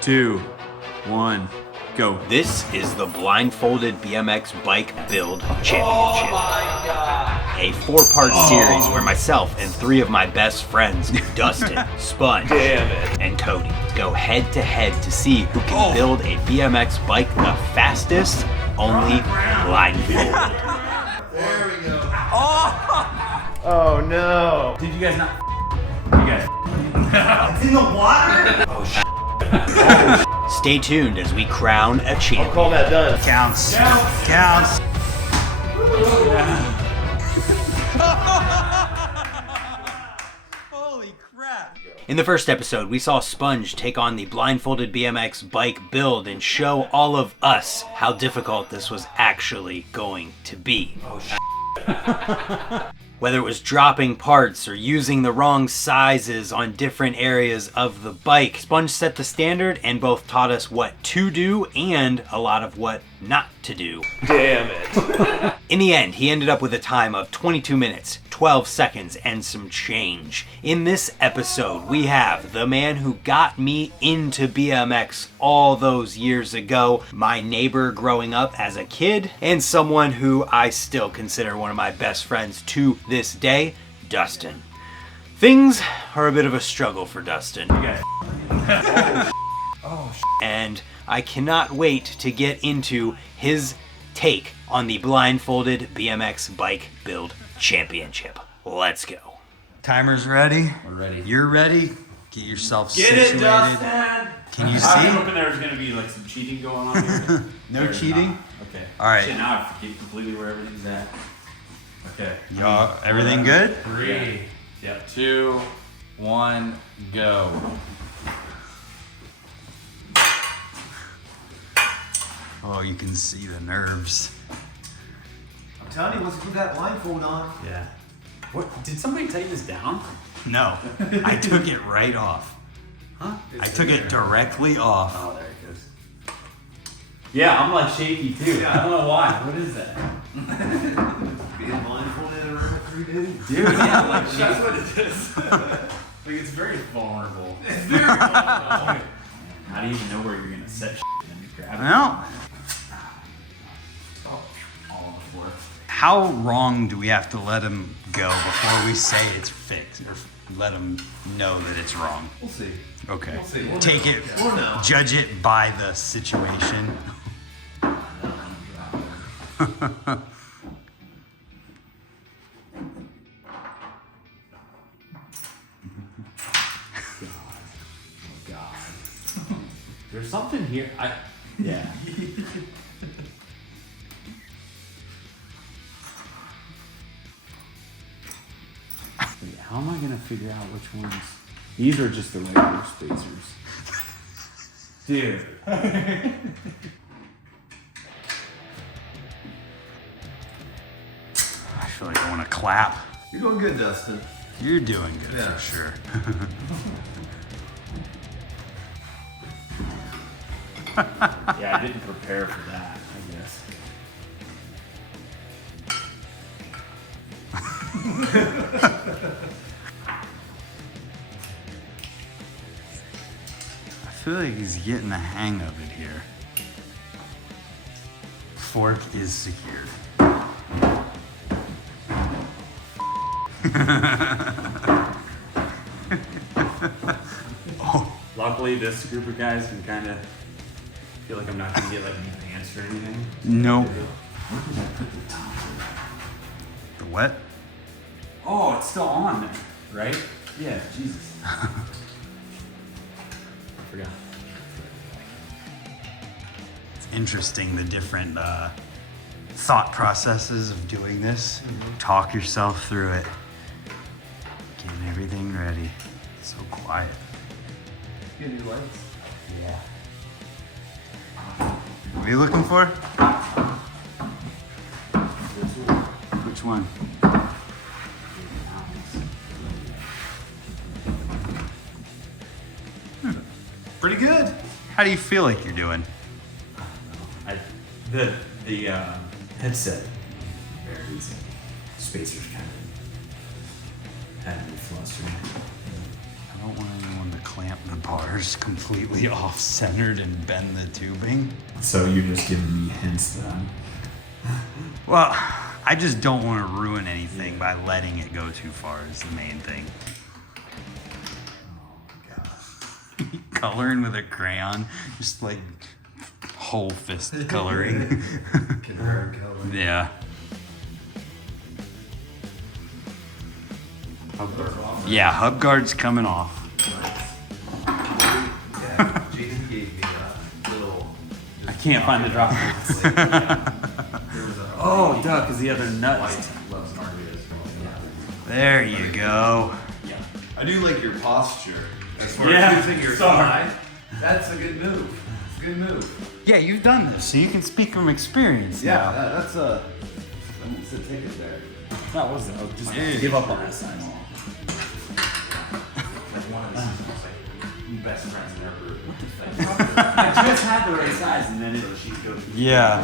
2, 1, go. This is the Blindfolded BMX Bike Build Championship. Oh my God. A 4-part series where myself and 3 of my best friends, Dustin, Sponge, and Cody, go head to head to see who can build a BMX bike the fastest, only blindfolded. There we go. Oh no. Did you guys not? You guys. It's in the water? Stay tuned as we crown a champion. Call that done. Counts. Holy crap. In the first episode, we saw Sponge take on the Blindfolded BMX bike build and show all of us how difficult this was actually going to be. Whether it was dropping parts or using the wrong sizes on different areas of the bike, Sponge set the standard and both taught us what to do and a lot of what not to do. Damn it. In the end, he ended up with a time of 22 minutes, 12 seconds, and some change. In this episode, we have the man who got me into BMX all those years ago, my neighbor growing up as a kid, and someone who I still consider one of my best friends to this day, Dustin. Things are a bit of a struggle for Dustin. And I cannot wait to get into his take on the Blindfolded BMX Bike Build Championship. Let's go. Timer's ready. We're ready. You're ready. Get yourself Get situated. it, Dustin. Can you I was see? hoping there was going to be like some cheating going on here. No There's cheating? not. Okay. All right. Shit, now I forget completely where everything's at. Okay. Y'all, everything good? 3, 2, 1, go. Oh, you can see the nerves. I'm telling you, once you put that blindfold on. Yeah. What? Did somebody take this down? No, I took it right off. Huh? I took it directly off. Oh, there it goes. Yeah, I'm like shaky too. I don't know why. What is that? Being blindfolded in a room with 3 dudes. Dude, yeah, like that's what it is. Like it's very vulnerable. It's very vulnerable. How do you even know where you're gonna set shit and then you grab it? Well, All on the floor. how wrong do we have to let him go before we say it's fixed, or let him know that it's wrong? We'll see. Okay. We'll see. We'll Take know. it, We'll know. judge it by the situation. God. There's something here. Yeah. Wait, how am I gonna figure out which ones? These are just the regular spacers. Dude. I feel like I want to clap. You're doing good, Dustin. You're doing good Yeah. for sure. Yeah, I didn't prepare for that, I guess. I feel like he's getting the hang of it here. Fork is secured. Luckily, this group of guys can kind of feel like I'm not gonna get like any pants or anything. Nope. The what? Oh, it's still on there, right? Yeah, Jesus. I forgot. It's interesting the different thought processes of doing this. Talk yourself through it. Getting everything ready. So quiet. Get new lights. Yeah. What are you looking for? Which one? Pretty good. How do you feel like you're doing? The headset varies. Spacers kind of had me flustered. I don't want anyone to clamp the bars completely off-centered and bend the tubing. So you're just giving me hints then. Well, I just don't want to ruin anything by letting it go too far is the main thing. Coloring with a crayon, just like whole fist coloring. Confirm color. Yeah. Yeah, hub guard's coming off. Yeah, Jason gave me a little. I can't find the drop. There was a. Oh, duh, because the other nuts. Loves margaritas. There you go. I do like your posture. As far Yeah, as using your sorry. side, that's a good move. It's a good move. Yeah, you've done this, so you can speak from experience Yeah, now. that's a ticket there. That was it. I'll just Dude. give up on that side. Like one of these best friends in their group. I just had the right size, and then it. Yeah.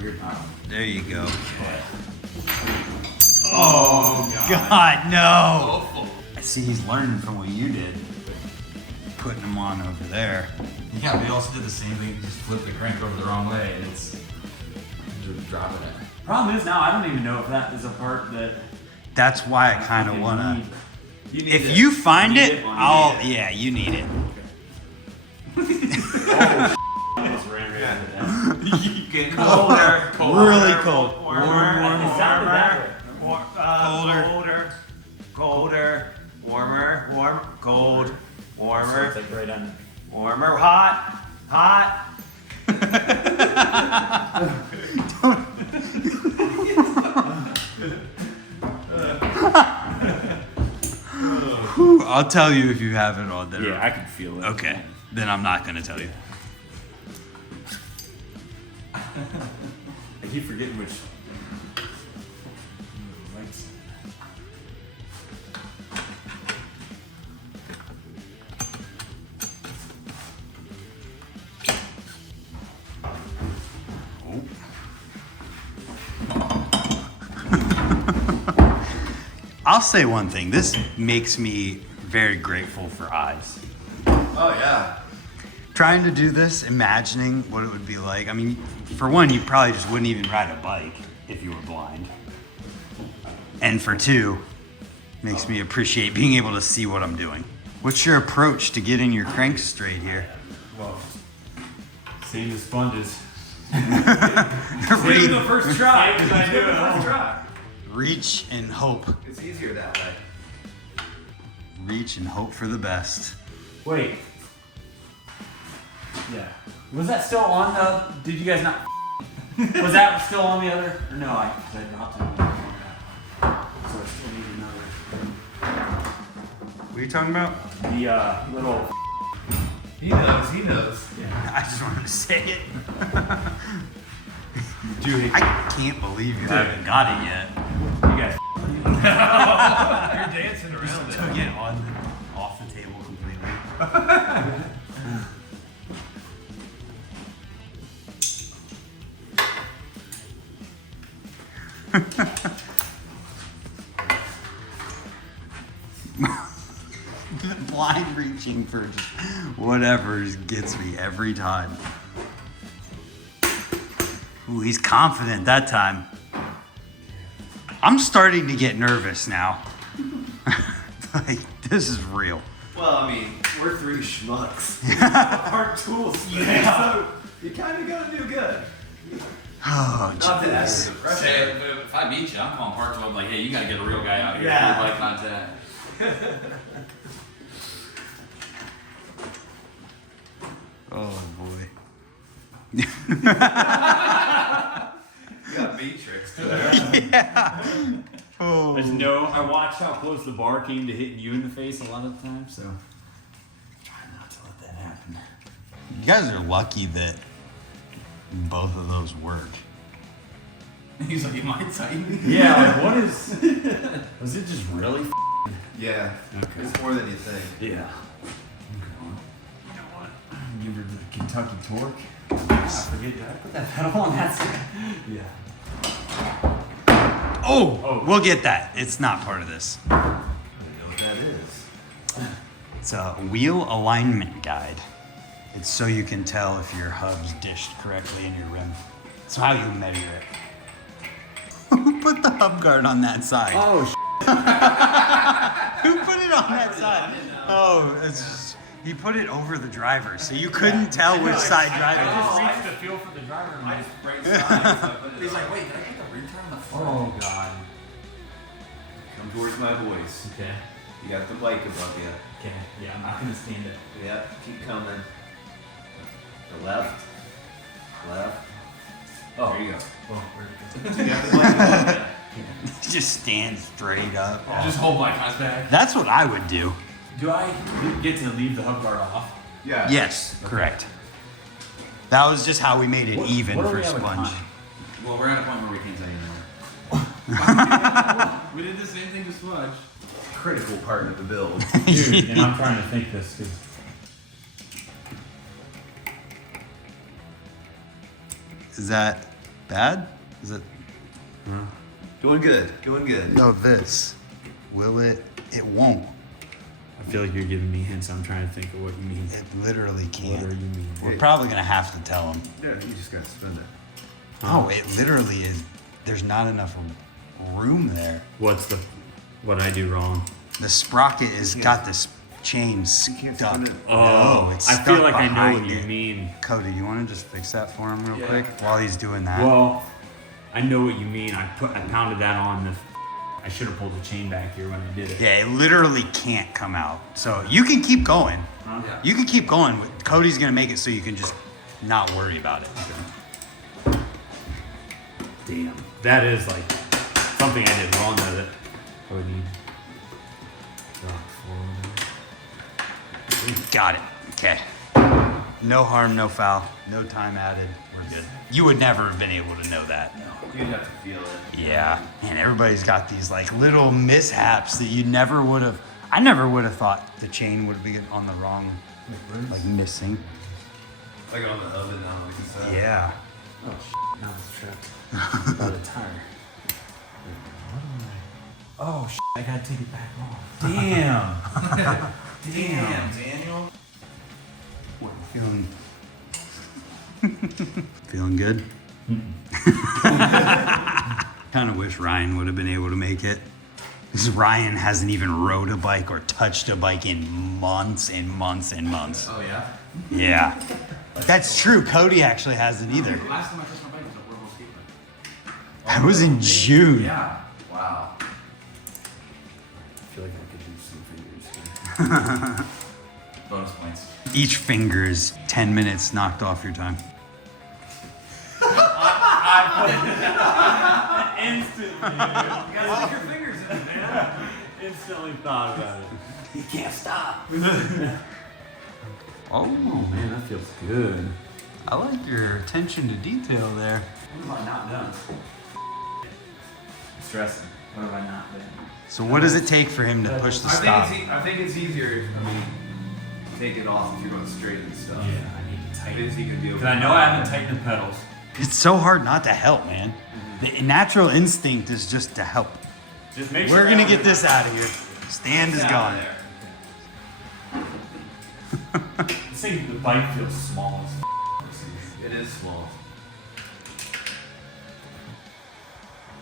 Weird. There you go. Oh God, no! I see he's learning from what you did. Putting him on over there. Yeah, we also did the same thing. Just flip the crank over the wrong way, and it's just dropping it. Problem is now I don't even know if that is a part that. That's why I kind of want to. You need If you find it, on I'll. Yeah, you need it. almost ran right into that. Colder. Really cold. It sounded that way. Colder. Colder, warmer, cold, So warmer, it's like right on. warmer, hot. Whew, I'll tell you if you have it on there. Yeah, I can feel it. Okay, then I'm not going to tell you. I keep forgetting which. Lights. I'll say one thing. This makes me very grateful for eyes. Oh yeah. Trying to do this, imagining what it would be like. I mean, for one, you probably just wouldn't even ride a bike if you were blind. And for two, makes me appreciate being able to see what I'm doing. What's your approach to getting your cranks straight here? Well, same as sponges. Read, the first try. I do it the first try. reach and hope. It's easier that way. Reach and hope for the best. Wait. Yeah. Was that still on the? Did you guys not? Was that still on the other? Or no, I dropped it. So I still need another. What are you talking about? The little. He knows. I just wanted to say it. Dude, I can't believe you haven't got it yet. you guys. You're dancing around it. Took it off the table completely. Blind reaching for just whatever gets me every time. Ooh, he's confident that time. I'm starting to get nervous now. Like, this is real. Well, I mean, we're three schmucks. Hard tools. So you kind of gotta do good. Oh, Not that that's Say, impressive. if I beat you, I'm calling Park 12 like, hey, you gotta get a real guy out here. Yeah. Full body contact. oh boy. You got Matrix there. Yeah. Oh. There's no. I watched how close the bar came to hitting you in the face a lot of the time, so try not to let that happen. You guys are lucky that both of those work. He's like, you might tighten. Yeah, like what is? Was it just really? Yeah. Okay. It's more than you think. Yeah. You know what? Give her the Kentucky torque. I forget that. I put that pedal on that side. Yeah. Oh, we'll get that. It's not part of this. I don't know what that is. It's a wheel alignment guide. It's so you can tell if your hub's dished correctly in your rim. It's how you measure it. Who put the hub guard on that side? Oh, Who put it on that side? Oh, it's just, he put it over the driver, so you couldn't tell which side driver I it just was. reached the feel for the driver. I just break sides. So I put it He's on. like, wait, did I get the return on the front? Oh, God. Come towards my voice. Okay. You got the bike above you. Okay. Yeah, I'm not going to stand it. Yep, keep coming. The left. Left. Oh. There you go. Oh, You got the bike above you. Just stand straight up. Just hold my eyes back. That's what I would do. Do I get to leave the hub guard off? Yeah. Yes, correct. That was just how we made it even what do for we have with sponge. time? Well, we're at a point where we can't tell you anymore. We did the same thing to Sludge. Critical part of the build. Dude, and I'm trying to think this because Is that bad? Is it? Going good. Going good. No, this. Will it? It won't. I feel like you're giving me hints. I'm trying to think of what you mean. It literally What can't. are you mean? We're probably gonna have to tell him. Yeah, you just gotta spin it. Oh, it literally is. There's not enough room there. What I do wrong? The sprocket has got this chain stuck. can't spin it. No, it's I stuck feel like I know behind what you it. mean. Cody, you want to just fix that for him real Yeah. quick while he's doing that? Well, I know what you mean. I pounded that on the. I should have pulled the chain back here when I did it. Yeah, it literally can't come out. So you can keep going. Huh? Yeah. You can keep going. Cody's gonna make it so you can just not worry about it. Damn. That is like something I did wrong with it. I would need. Rock forward. Got it. Okay. No harm, no foul. No time added. We're good. You would never have been able to know that. You'd have to feel it. Yeah. And everybody's got these like little mishaps that you never would have. I never would have thought the chain would be on the wrong, like missing. Like on the oven now, like you said. Yeah. Oh, now it's trapped by the tire. Oh, I gotta take it back off. Damn. Damn, Daniel. What, feeling? Feeling good? Kind of wish Ryan would have been able to make it. Because Ryan hasn't even rode a bike or touched a bike in months and months and months. Oh, yeah? Yeah. That's true. Cody actually hasn't either. The last time I touched my bike was a horrible skateboard. That was in June. Yeah. Wow. I feel like I could use some fingers here. Bonus points. Each finger is 10 minutes knocked off your time. Instantly. You gotta stick your fingers in it, man. Instantly thought about it. You can't stop. Oh, Man, that feels good. I like your attention to detail there. What have I not done? Stressing. What have I not done? So what does it take for him to push the stop? I think it's easier. I mean, take it off if you're going straight and stuff. Yeah, I need to tighten it. Vince, he could be over. Because I know I haven't tightened the pedals. It's so hard not to help, man. The natural instinct is just to help. Just make We're sure. gonna get this out of here. Stand is gone. This thing, the bike feels small as It is small.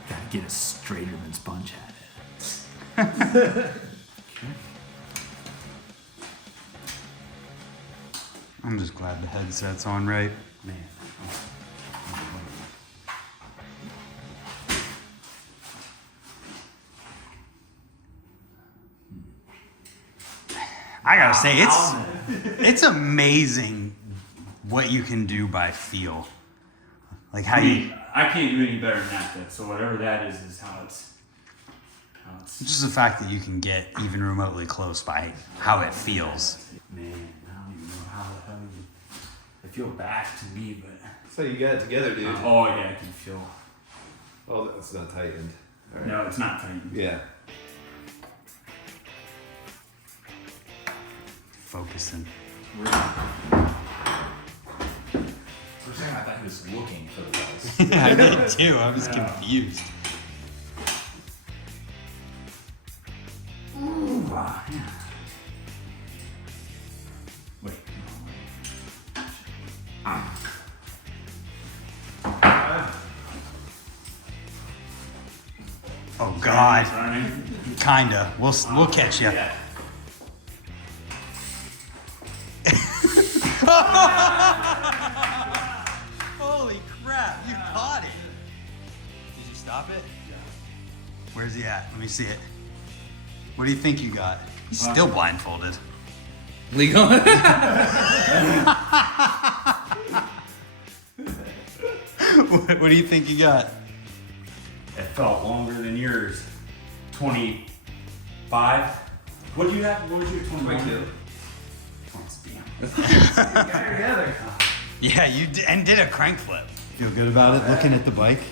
Gotta get a straighter than Sponge had it. I'm just glad the headset's on right. Man. I gotta say, it's amazing what you can do by feel. Like how you, I can't do any better than that. So whatever that is how it's. just the fact that you can get even remotely close by how it feels. Man, I don't even know how the hell you. I feel back to me, but. So you got it together, dude. Oh yeah, I can feel. Oh, that's not tightened. All right. No, it's not tightened. Yeah. Focusing. For a second, I thought he was looking for the buzz. I did too. I was confused. Oh God. Running. Kinda. We'll catch you. Yeah. Holy crap! You caught it. Did you stop it? Yeah. Where's he at? Let me see it. What do you think you got? He's still blindfolded. Legal. What do you think you got? It felt longer than yours. 25. What do you have? What was your 21? 22. Got her together. Yeah, you did a crank flip. Feel good about it? Looking at the bike.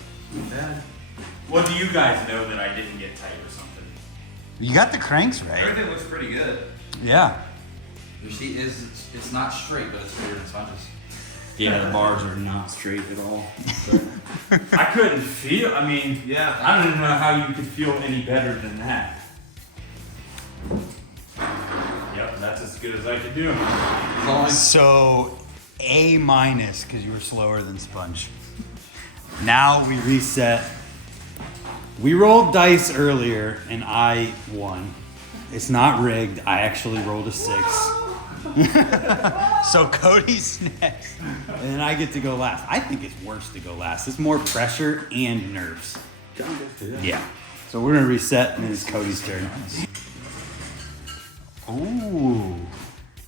What do you guys know that I didn't get tight or something? You got the cranks right. Everything looks pretty good. Yeah. Your seat it's not straight, but it's straighter than Sponge's. Yeah, the bars are not straight at all. I couldn't feel. I mean, Yeah. I don't even know how you could feel any better than that. Yep, that's as good as I could do. So, A minus because you were slower than Sponge. Now we reset. We rolled dice earlier and I won. It's not rigged. I actually rolled a 6. So Cody's next, and then I get to go last. I think it's worse to go last. It's more pressure and nerves. Yeah. So we're gonna reset, and then it's Cody's turn. Ooh.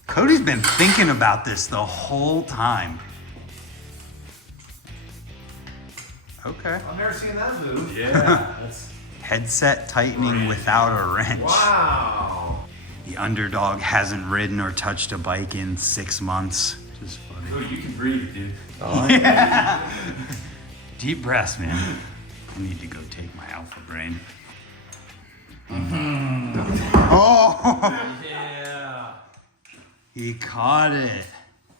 Cody's been thinking about this the whole time. Okay. I've never seen that move. Yeah, that's Headset tightening without a wrench. Wow. The underdog hasn't ridden or touched a bike in 6 months. Just funny. oh, you can breathe, dude. Yeah. Deep breaths, man. I need to go take my alpha brain. Oh! Yeah. He caught it.